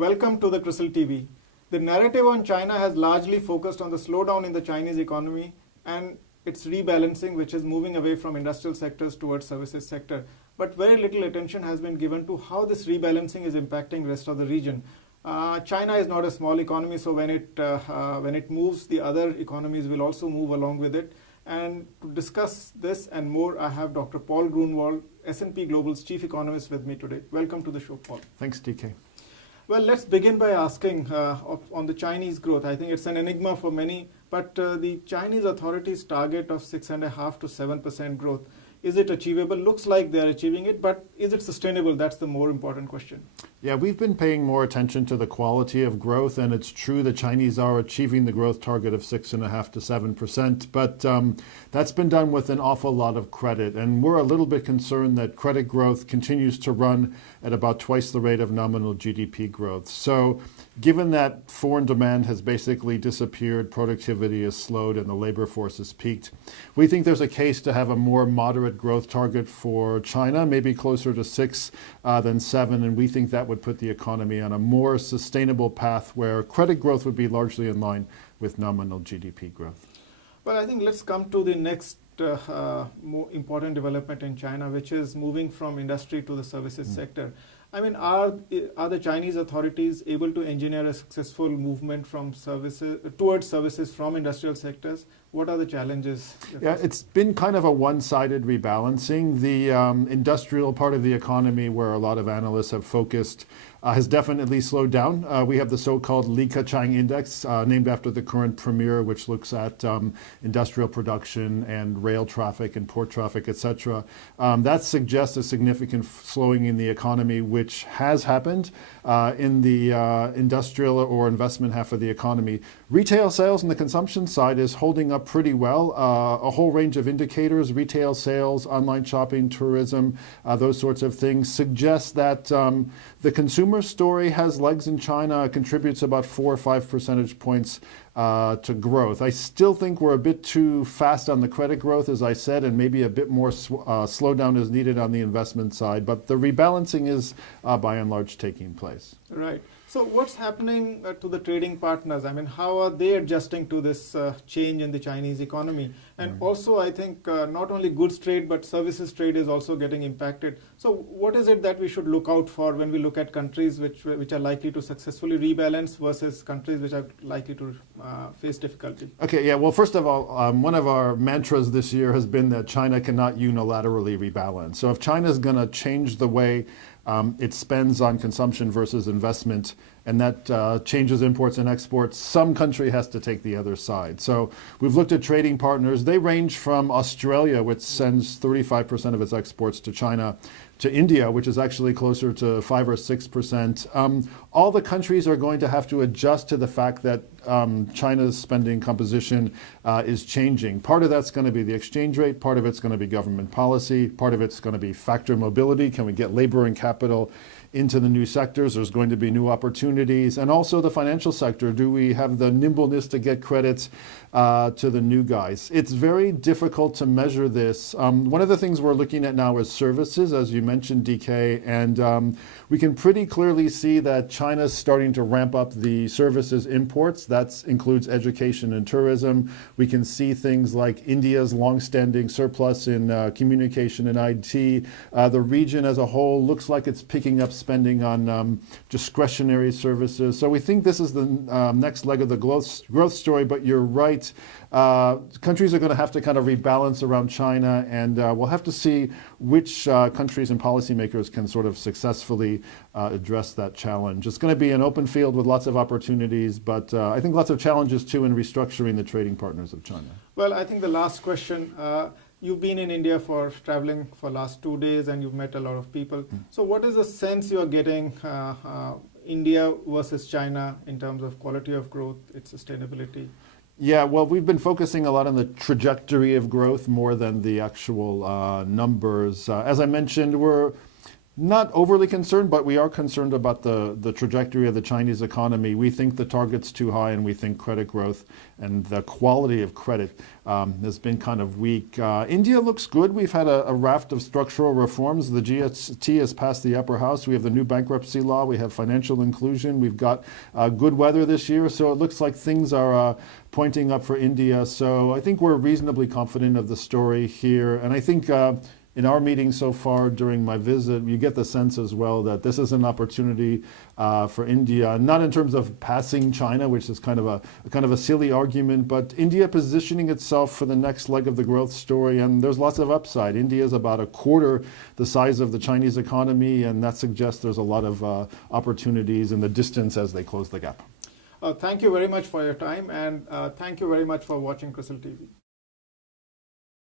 Welcome to the Crisil TV. The narrative on China has largely focused on the slowdown in the Chinese economy and its rebalancing, which is moving away from industrial sectors towards services sector. But very little attention has been given to how this rebalancing is impacting the rest of the region. China is not a small economy, so when it moves, the other economies will also move along with it. And to discuss this and more, I have Dr. Paul Gruenwald, S&P Global's chief economist, with me today. Welcome to the show, Paul. Thanks, DK. Well, let's begin by asking on the Chinese growth. I think it's an enigma for many, but the Chinese authorities' target of 6.5% to 7% growth, is it achievable? Looks like they're achieving it, but is it sustainable? That's the more important question. Yeah, we've been paying more attention to the quality of growth, and it's true the Chinese are achieving the growth target of 6.5% to 7%, but that's been done with an awful lot of credit, and we're a little bit concerned that credit growth continues to run at about twice the rate of nominal GDP growth. So given that foreign demand has basically disappeared, productivity has slowed, and the labor force has peaked, we think there's a case to have a more moderate growth target for China, maybe closer to 6 than 7, and we think that would put the economy on a more sustainable path where credit growth would be largely in line with nominal GDP growth. Well, I think let's come to the next more important development in China, which is moving from industry to the services sector. I mean, are the Chinese authorities able to engineer a successful movement from towards services from industrial sectors? What are the challenges? Yeah, it's been kind of a one-sided rebalancing. The industrial part of the economy, where a lot of analysts have focused, has definitely slowed down. We have the so-called Li Keqiang Index, named after the current premier, which looks at industrial production and rail traffic and port traffic, etc. That suggests a significant slowing in the economy, which has happened in the industrial or investment half of the economy. Retail sales on the consumption side is holding up pretty well. A whole range of indicators, retail sales, online shopping, tourism, those sorts of things suggest that the consumer story has legs in China, contributes about 4 or 5 percentage points to growth. I still think we're a bit too fast on the credit growth, as I said, and maybe a bit more slowdown is needed on the investment side, but the rebalancing is by and large taking place. Right. So what's happening to the trading partners? I mean, how are they adjusting to this change in the Chinese economy? And also, I think not only goods trade, but services trade is also getting impacted. So what is it that we should look out for when we look at countries which are likely to successfully rebalance versus countries which are likely to face difficulty? Okay, yeah, well, first of all, one of our mantras this year has been that China cannot unilaterally rebalance. So if China is going to change the way it spends on consumption versus investment, and that changes imports and exports, some country has to take the other side. So we've looked at trading partners. They range from Australia, which sends 35% of its exports to China, to India, which is actually closer to 5 or 6%. All the countries are going to have to adjust to the fact that China's spending composition is changing. Part of that's going to be the exchange rate, part of it's going to be government policy, part of it's going to be factor mobility. Can we get labor and capital into the new sectors? There's going to be new opportunities. And also the financial sector. Do we have the nimbleness to get credits to the new guys? It's very difficult to measure this. One of the things we're looking at now is services, as you mentioned, DK, and we can pretty clearly see that China's starting to ramp up the services imports. That includes education and tourism. We can see things like India's longstanding surplus in communication and IT. The region as a whole looks like it's picking up spending on discretionary services. So we think this is the next leg of the growth story, but you're right. Countries are going to have to kind of rebalance around China, and we'll have to see which countries and policymakers can sort of successfully address that challenge. It's going to be an open field with lots of opportunities, but I think lots of challenges too in restructuring the trading partners of China. Well, I think the last question, you've been in India for traveling for last 2 days and you've met a lot of people. So what is the sense you're getting India versus China in terms of quality of growth, its sustainability? Yeah, well, we've been focusing a lot on the trajectory of growth more than the actual numbers. As I mentioned, we're Not overly concerned, but we are concerned about the trajectory of the Chinese economy. We think the target's too high, and we think credit growth and the quality of credit has been kind of weak. India looks good. We've had a raft of structural reforms. The GST has passed the upper house. We have the new bankruptcy law. We have financial inclusion. We've got good weather this year. So it looks like things are pointing up for India. So I think we're reasonably confident of the story here. And I think in our meeting so far during my visit, you get the sense as well that this is an opportunity for India, not in terms of passing China, which is kind of a silly argument, but India positioning itself for the next leg of the growth story, and there's lots of upside. India is about a quarter the size of the Chinese economy, and that suggests there's a lot of opportunities in the distance as they close the gap. Thank you very much for your time, and thank you very much for watching Crisil TV.